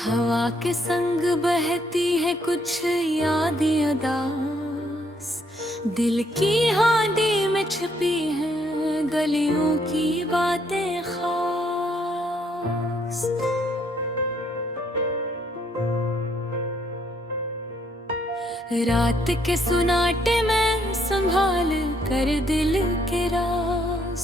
हवा के संग बहती है कुछ यादें अदास, दिल की हांडी में छिपी हैं गलियों की बातें खास। रात के सुनाटे में संभाल कर दिल के राज,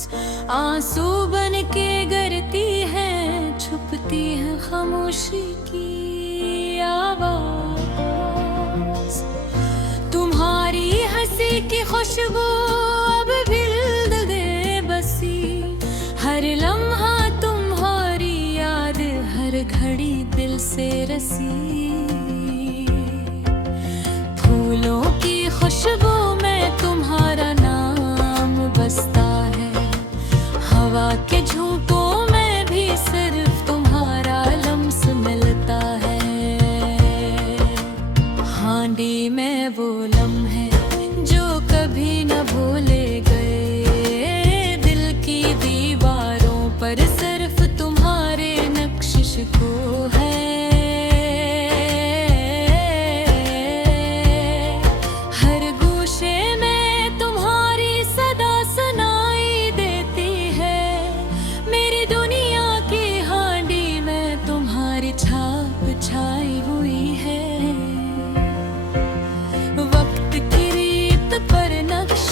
आंसू बन के गिरती है छुपती है खामोशी की आवाज। तुम्हारी हंसी की खुशबू अब भी दिल में बसी, हर लम्हा तुम्हारी याद हर घड़ी दिल से रसी। फूलों की खुशबू में तुम्हारा नाम बसता है, हवा के झोंकों में भी सिर्फ तुम्हारा लम्स मिलता है। हांडी में वो लम्हे जो कभी न भूले गए, दिल की दीवारों पर सिर्फ तुम्हारे नक्शिश को है। छाप छाई हुई है वक्त की रीत पर नक्श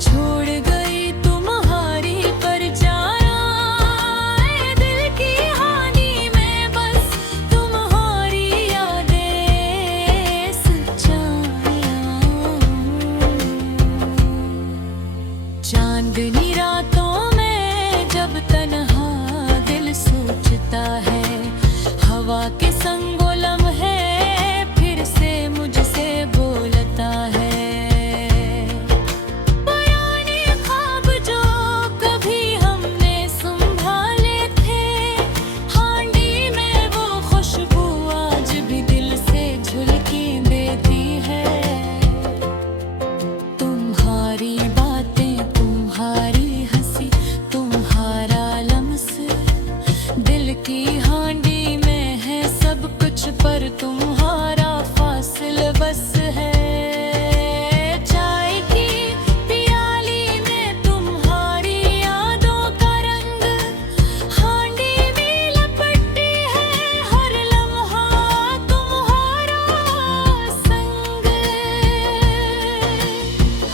छोड़ गई तुम्हारी परछाया। दिल की हानि में बस तुम्हारी यादें सच्चाइयां। चांदनी रातों में जब तन्हा दिल सोचता है, हवा के संग वो लम्हे फिर से मुझसे बोलता है। पुराने ख्वाब जो कभी हमने संभाले थे, हांडी में वो खुशबू आज भी दिल से झुलकी देती है। तुम्हारी बातें, तुम्हारी हंसी, तुम्हारा लम्स, दिल की हांडी सब कुछ पर तुम्हारा फासिल बस है। चाय की प्याली में तुम्हारी यादों का रंग, हांडी में लपटती है हर लम्हा तुम्हारा संग।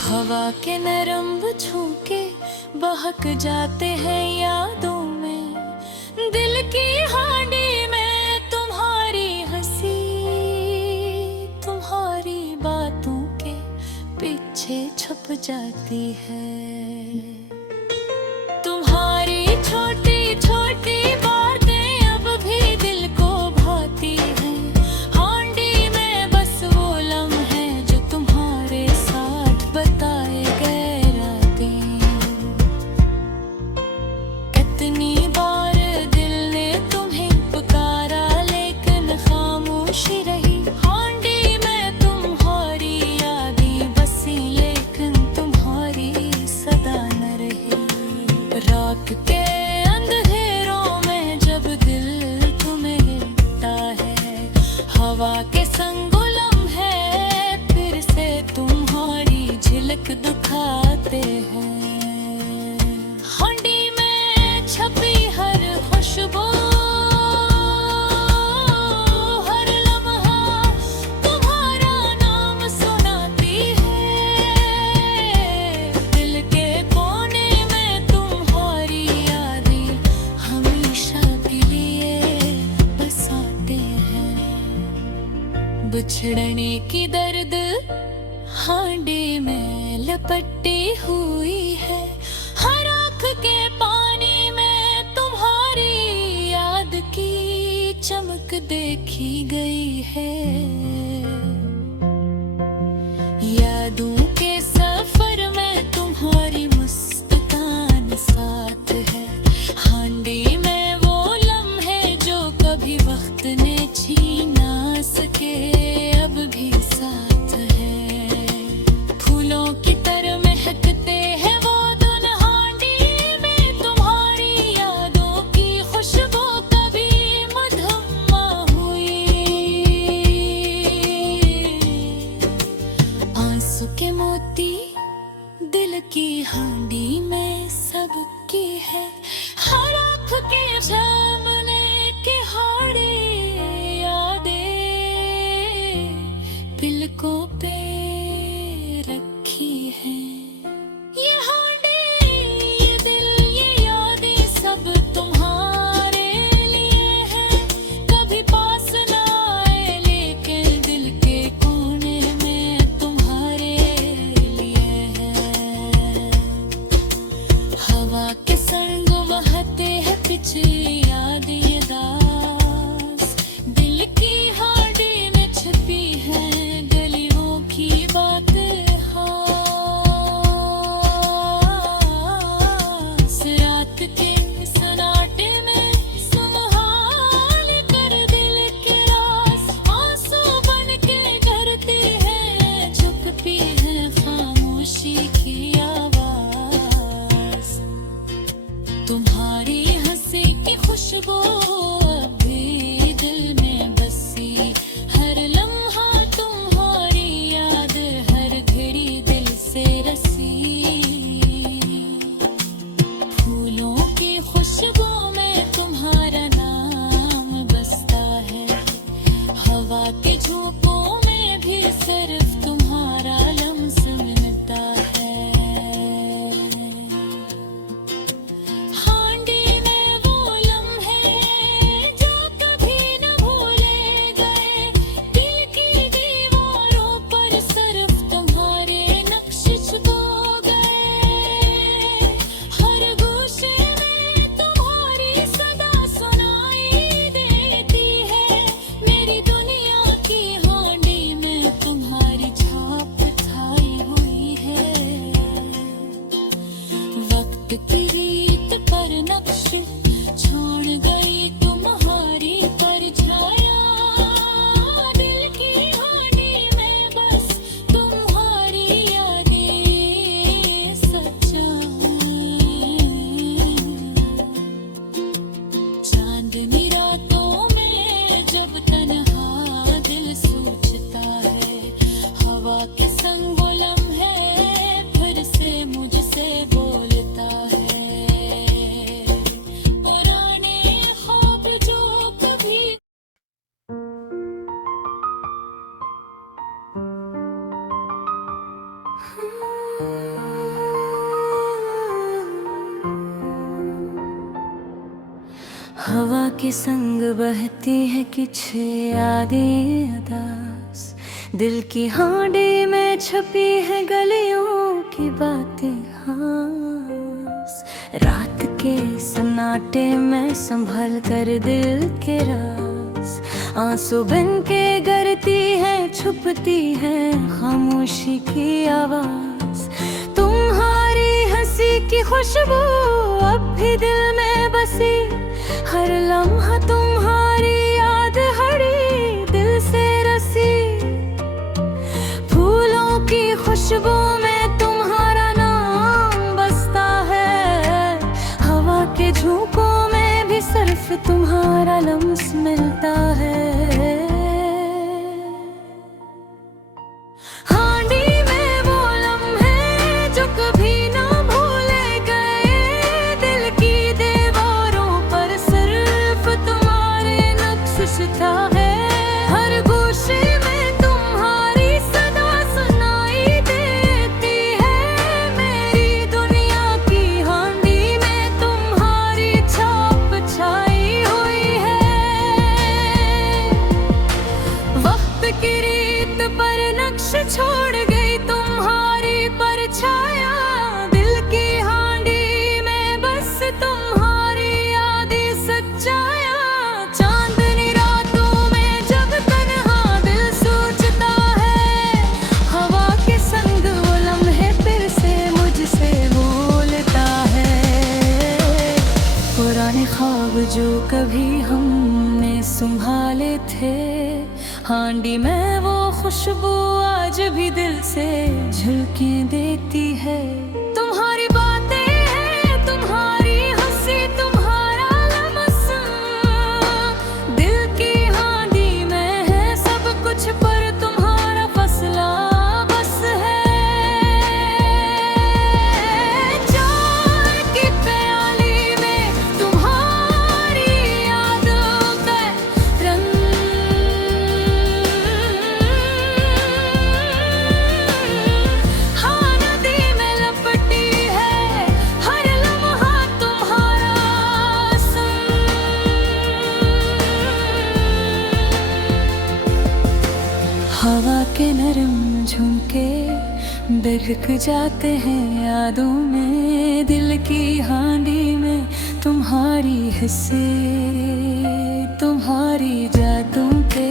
हवा के नरम झोंके बहक जाते हैं यादों में, दिल की हांडी में छुप जाती है। तुम्हारी छोटी छोटी बातें अब भी दिल को भाती हैं, हांडी में बस वो लम्हे जो तुम्हारे साथ बताए गए रातें। कितनी बार दिल ने तुम्हें पुकारा लेकिन खामोशी रही, रात के अंधेरों में जब दिल तुम्हें हिलता है, हवा के संग लम्हे फिर से तुम्हारी झलक दिखाते हैं। हांडी में छपी हर खुशबू, हर लम्हा तुम्हारा नाम सुनाती है। दिल के कोने में तुम्हारी यादें हमेशा के लिए बसाते हैं। बिछड़ने की दर्द हांडी में लपटी हुई है, हर आँख के पानी में तुम्हारी याद की चमक देखी गई है। यादों के सफर में तुम्हारी मुस्कान साथ है, हांडी में वो लम्हे जो कभी वक्त ने छीन ना सके अब भी साथ है। फूलों की तरह महकते हैं वो धुन हांडी में, तुम्हारी यादों की खुशबू कभी मधुमा हुई के संग बहती है किछ यादें अदास, दिल की हांडी में छपी है गलियों की बातें हास। रात के सन्नाटे में संभल कर दिल के राज, आंसू बन के गिरती है छुपती है खामोशी की आवाज। तुम्हारी हंसी की खुशबू अब भी दिल में बसी, हर लम्हा तुम्हारी याद हरी दिल से रसी। फूलों की खुशबू में तुम्हारा नाम बसता है, हवा के झोंकों में भी सिर्फ तुम्हारा लम्स मिलता है। हांडी में वो लम्हे जो कभी ना भूले गए, दिल की दीवारों पर सिर्फ तुम्हारे नक्श सिता है। हर गोशे में तुम्हारी सदा सुनाई देती है, मेरी दुनिया की हांडी में तुम्हारी छाप छाई हुई है। वक्त की रीत पर नक्श छोड़ गई तुम्हारी परछाया, दिल की हांडी में बस तुम्हारी यादें सच्चाया। चांदनी रातों में जब तन्हा दिल सोचता है, हवा के संग वो लम्हे फिर से मुझसे बोलता है। पुराने ख्वाब जो कभी हमने संभाले थे, हांडी में वो खुशबू आज भी दिल से झलकें देती है। तुम्हारी बातें हैं, तुम्हारी हंसी, तुम्हारा लम्स, दिल की हांडी में है सब कुछ, पर तुम्हारा फसला बस है। चाय की प्याली में तुम्हारी यादों का रंग, हाँ नदी में लपटी है हर लम्हा तुम्हारा संग। हवा के नरम झुमके बहक जाते हैं यादों में, दिल की हांडी में तुम्हारी हिस्से, तुम्हारी यादों के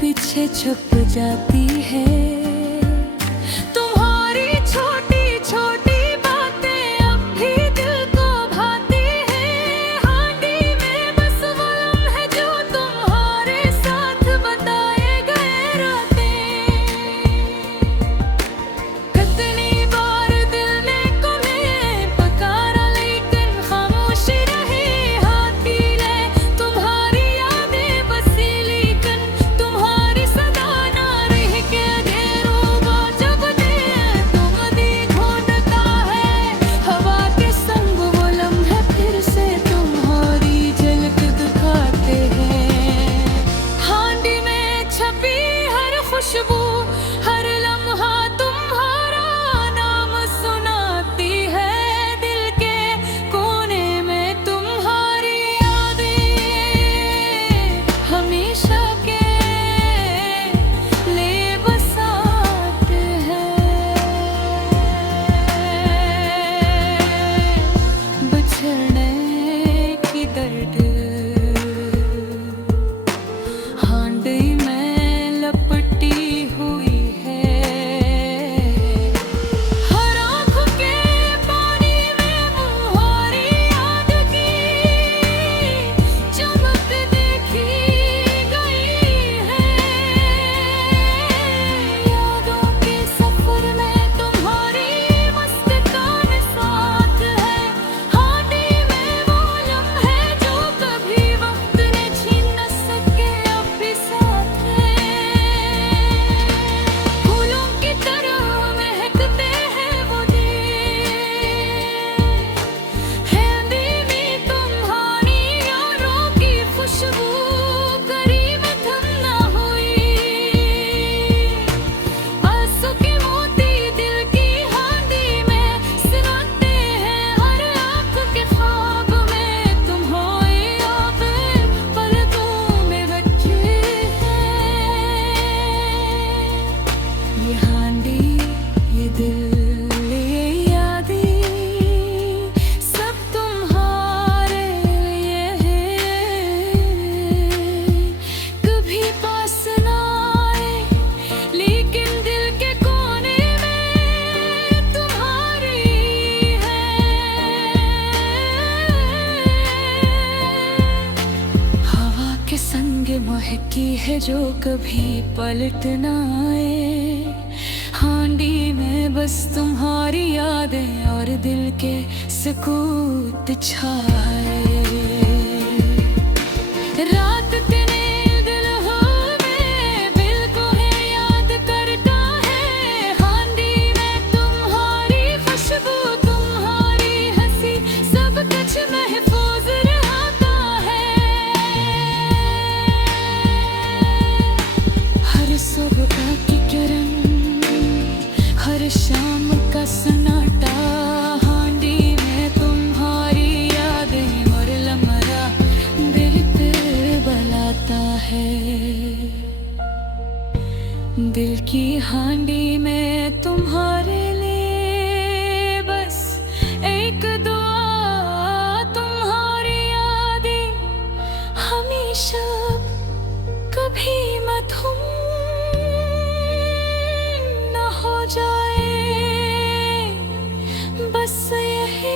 पीछे छुप जाती है। तुम्हारी छोटी छोटी बातें अब भी दिल को भाती है, हांडी में बस वो लम्हे जो तुम्हारे साथ बताए गए रातें। कितनी बार दिल ने तुम्हें पुकारा लेकिन खामोशी रही हाथी ने, तुम्हारी यादें बसी लेकिन तुम्हारी सदा ना रह के के संग महकी है जो कभी पलट ना आए। हांडी में बस तुम्हारी यादें और दिल के सुकूत छाए। रात तेरे दिल हो में दिल को है याद करता है। हांडी में तुम्हारी खुशबू तुम्हारी हंसी सब कुछ महफूज रहता है। हर सुबह की किरण हर शाम का सन्नाटा हांडी में तुम्हारी यादें और लम्हा दिल पे बलाता है। दिल की हांडी में तुम्हारे लिए बस एक दुआ तुम्हारी यादें हमेशा कभी मधुम न हो जाए। बस यही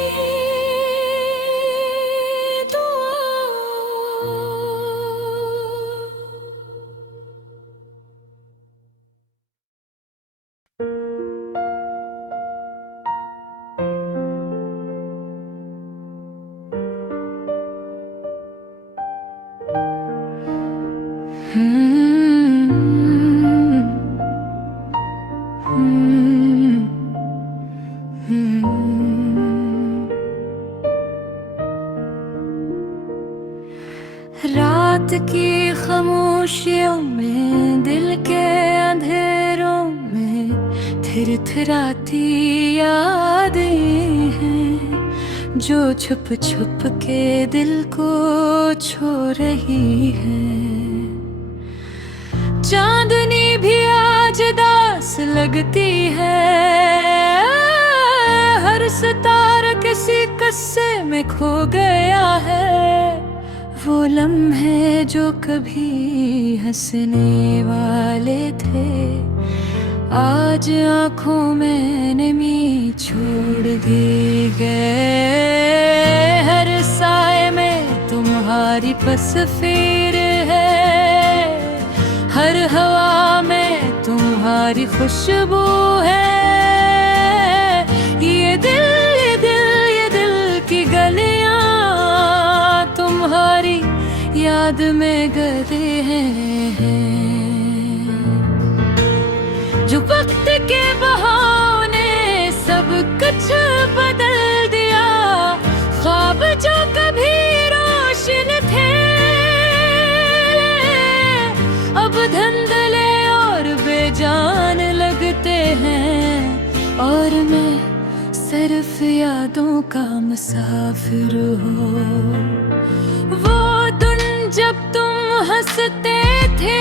रात की खामोशियों में दिल के अंधेरों में थिरथिराती यादें हैं जो छुप छुप के दिल को छू रही है। चांदनी भी आज दास लगती है। हर सितारा किसी किस्से में खो गया है। वो लम्हे जो कभी हंसने वाले थे आज आँखों में नमी छोड़ दिए गए। हर साए में तुम्हारी तस्वीर है। हर हवा में तुम्हारी खुशबू है। ये दिल ये दिल ये दिल की गलियां तुम्हारी याद में गए हैं। जो वक्त के बहाने सब कुछ बदल दिया। ख्वाब जो कभी रोशन थे अब धुंधले और बेजान लगते हैं। और मैं सिर्फ यादों का मुसाफिर हूँ। वो दिन जब तुम हंसते थे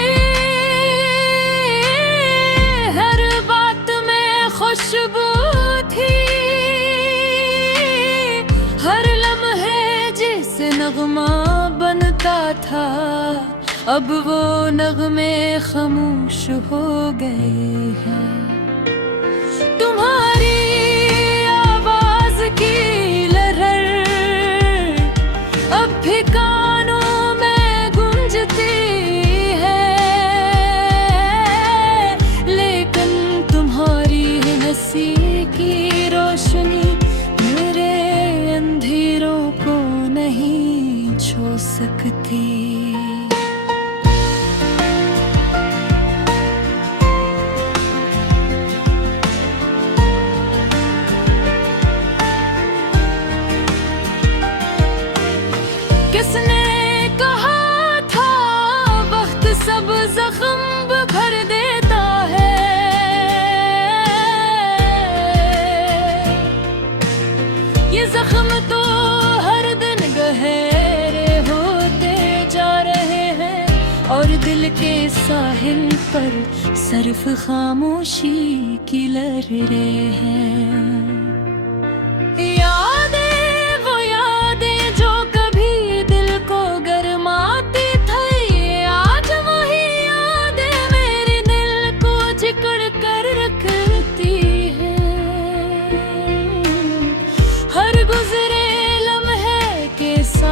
हर बात में खुशबू थी। हर लम्हे जिसे नगमा बनता था अब वो नगमे खामोश हो गए हैं। तुम्हारी आवाज की लहर अब भी कानों में गूंजती है। लेकिन तुम्हारी हंसी की रोशनी मेरे अंधेरों को नहीं छू सकती। किसने कहा था वक्त सब जख्म भर देता है। ये जख्म तो हर दिन गहरे होते जा रहे हैं। और दिल के साहिल पर सिर्फ खामोशी की लहरें हैं। गुजरे लम्हे के साथ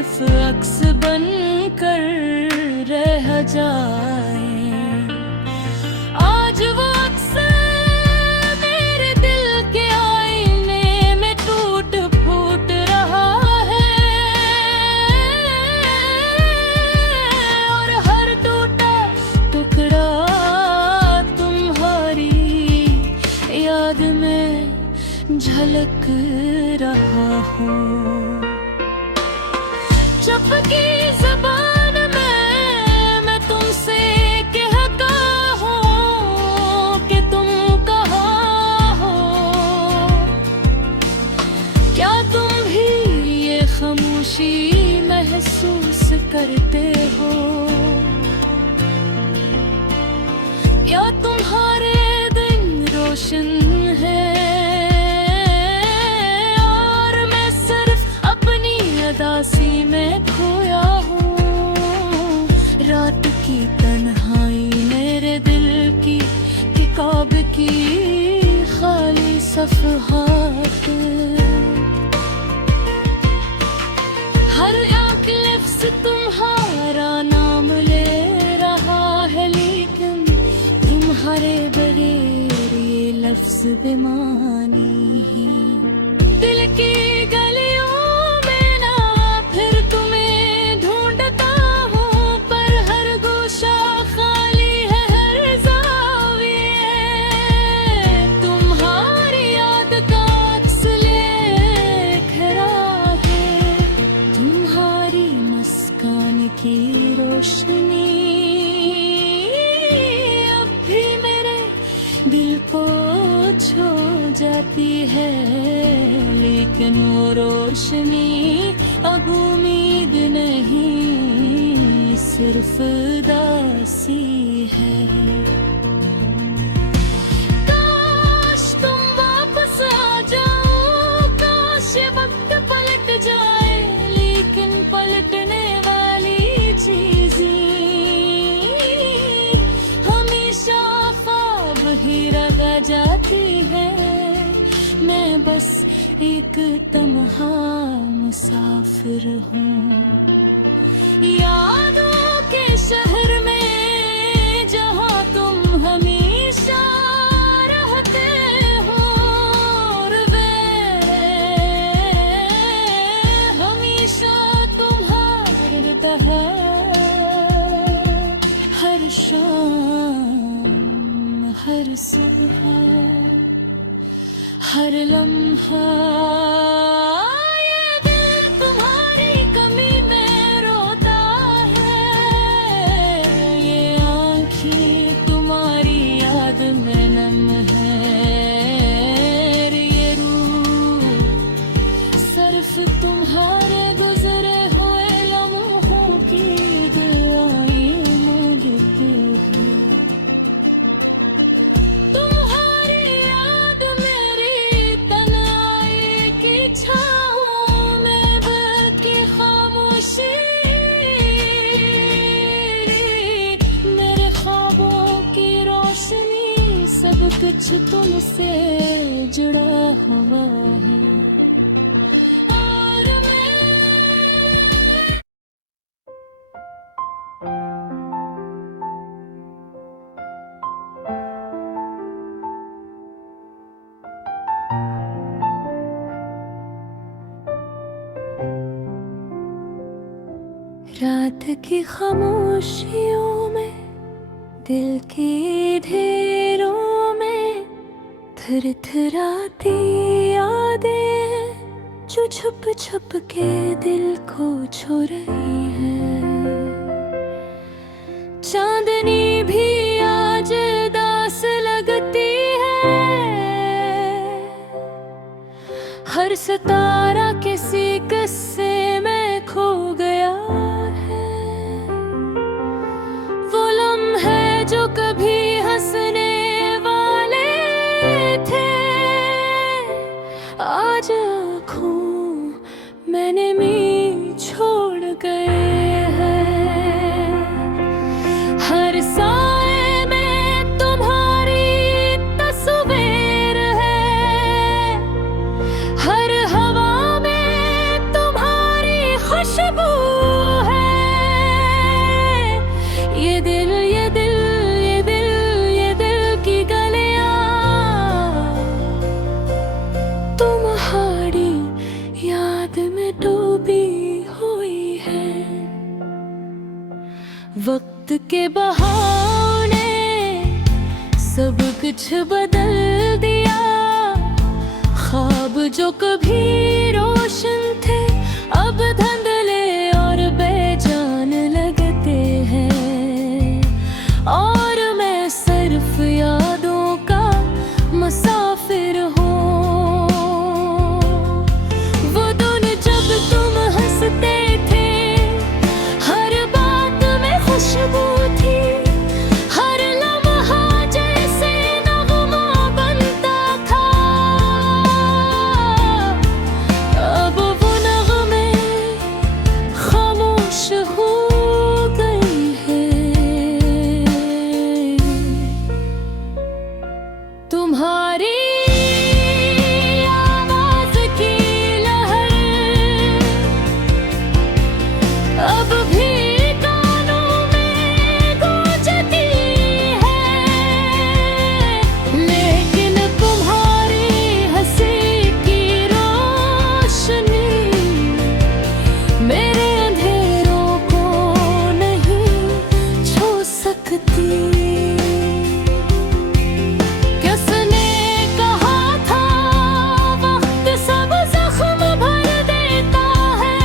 सिर्फ अक्स बन कर रह जाए। आज वो अक्स मेरे दिल के आईने में टूट फूट रहा है, और हर टूटा टुकड़ा तुम्हारी याद में झलक रहा हूँ। चपकी ज़बान में मैं तुमसे कहता हूँ कि तुम कहाँ हो। क्या तुम भी ये खामोशी महसूस करते हो, या तुम्हारे दिन रोशन है उदासी में खोया हूँ। रात की तन्हाई मेरे दिल की किताब की खाली सफ़हात। हर एक लफ्ज़ तुम्हारा नाम ले रहा है, लेकिन तुम्हारे बगैर ये लफ्ज़ बेमानी ही। दिल की गलियों की रोशनी अब भी मेरे दिल को छू जाती है, लेकिन वो रोशनी अब उम्मीद नहीं, सिर्फ दासी है। काश तुम वापस आ जाओ, काश ये वक्त पलट जाए, लेकिन पलटने हमेशा ख्वाब ही रह जाती है। मैं बस एक तन्हा मुसाफिर हूँ यादों के शहर में, जहाँ तुम हमेशा रहते हो, और मैं हमेशा तुम्हारे तहत हर शाम, हर सुबह, हर लम्हा। ये दिल तुम्हारी कमी में रोता है, ये आँखें तुम्हारी याद में नम है, ये रूह सिर्फ तुम्हारे गुजरे हुए लम्हों की कुछ तुमसे जुड़ा हुआ है। और रात की खामोशियों में, दिल की ढेरों में थरथराती यादें जो छुप छुप के दिल को छू रही है। चांदनी भी आज दास लगती है, हर सितारा किसी किस्से में खो गया है। वो लम्हे जो कभी हंसने वाले थे, आज आँखों मैंने मी छोड़ गए हैं। हर साए में तुम्हारी तस्वीर है, हर हवा में तुम्हारी खुशबू वक्त के बहाव ने सब कुछ बदल दिया। ख्वाब जो कभी रोशन थे अब धुंधले और बेजान लगते हैं। और मैं सिर्फ यादों का मुसाफिर हूँ। वो दिन जब तुम हंसते थे, हर बात में खुशबू थी, हर लम्हा जैसे नगमा बनता था। अब वो नगमे खामोश हो गए हैं। तुम्हारी आवाज की लहर अब भी कानों में गूंजती है। लेकिन तुम्हारी हंसी की रोशनी मेरे अंधेरों को नहीं छू सकती। किसने कहा था वक्त सब जख्म भर देता है।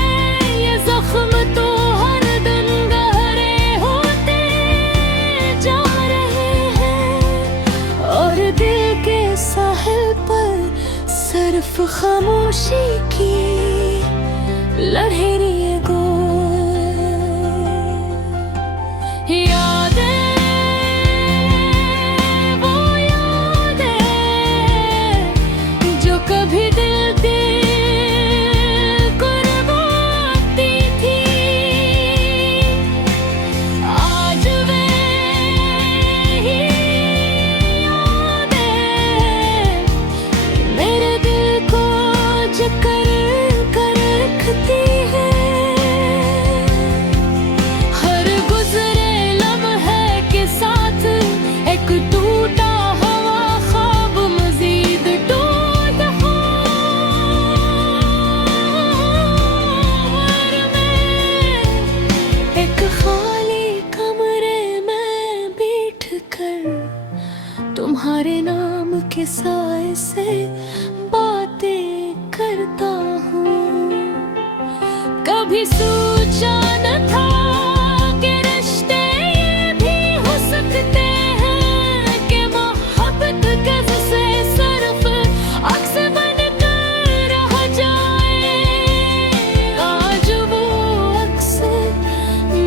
ये जख्म तो हर दिन गहरे होते जा रहे हैं। और दिल के साहिल पर सिर्फ खामोशी की लहरें गोल। यादें, वो यादें जो कभी दिल कुर्बाती थी, आज वे ही यादें मेरे दिल को जकड़ कर रखती है। हर गुजरे लम्हे के साथ एक टूटा हुआ ख्वाब मजीद टूटा हो। और मैं एक खाली कमरे में बैठ कर तुम्हारे नाम के साए से बातें करता हूँ। कभी सोचा न था कि रिश्ते ये भी हो सकते हैं, कि मोहब्बत कैसे सिर्फ अक्स बनकर रह जाए। आज वो अक्स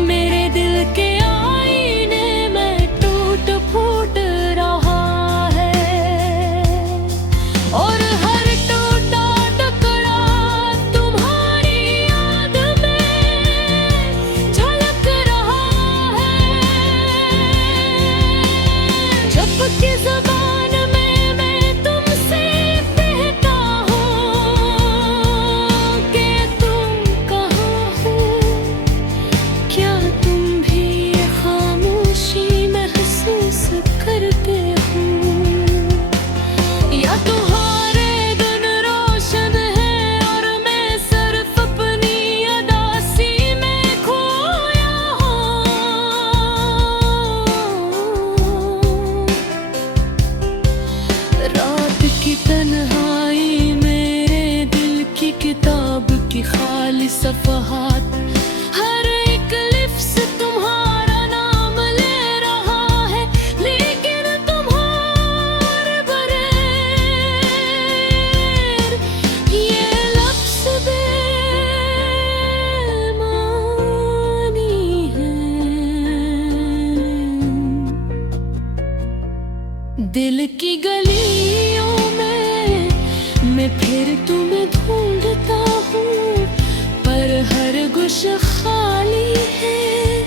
मेरे दिल के आईने में टूट फूट रहा है। और हर टूटा टुकड़ा तुम्हारी याद में झलक रहा है। जब की ज़बान में मैं तुमसे कहता हूँ कि तुम कहाँ हो, क्या तुम भी ये खामोशी महसूस करते हो? या तुम्हारे दिन रोशन है और मैं सिर्फ अपनी अदासी में खोया हूँ। रात की तन्हाई मेरे दिल की किताब की खाली सफ़हात, हर एक लिफ्ज़ तुम्हारा नाम ले रहा है। लेकिन तुम्हारे बगैर ये लफ्ज़ बेमानी है। दिल की गलियों में मैं फिर तुम्हें ढूंढता हूँ, पर हर गुश खाली है।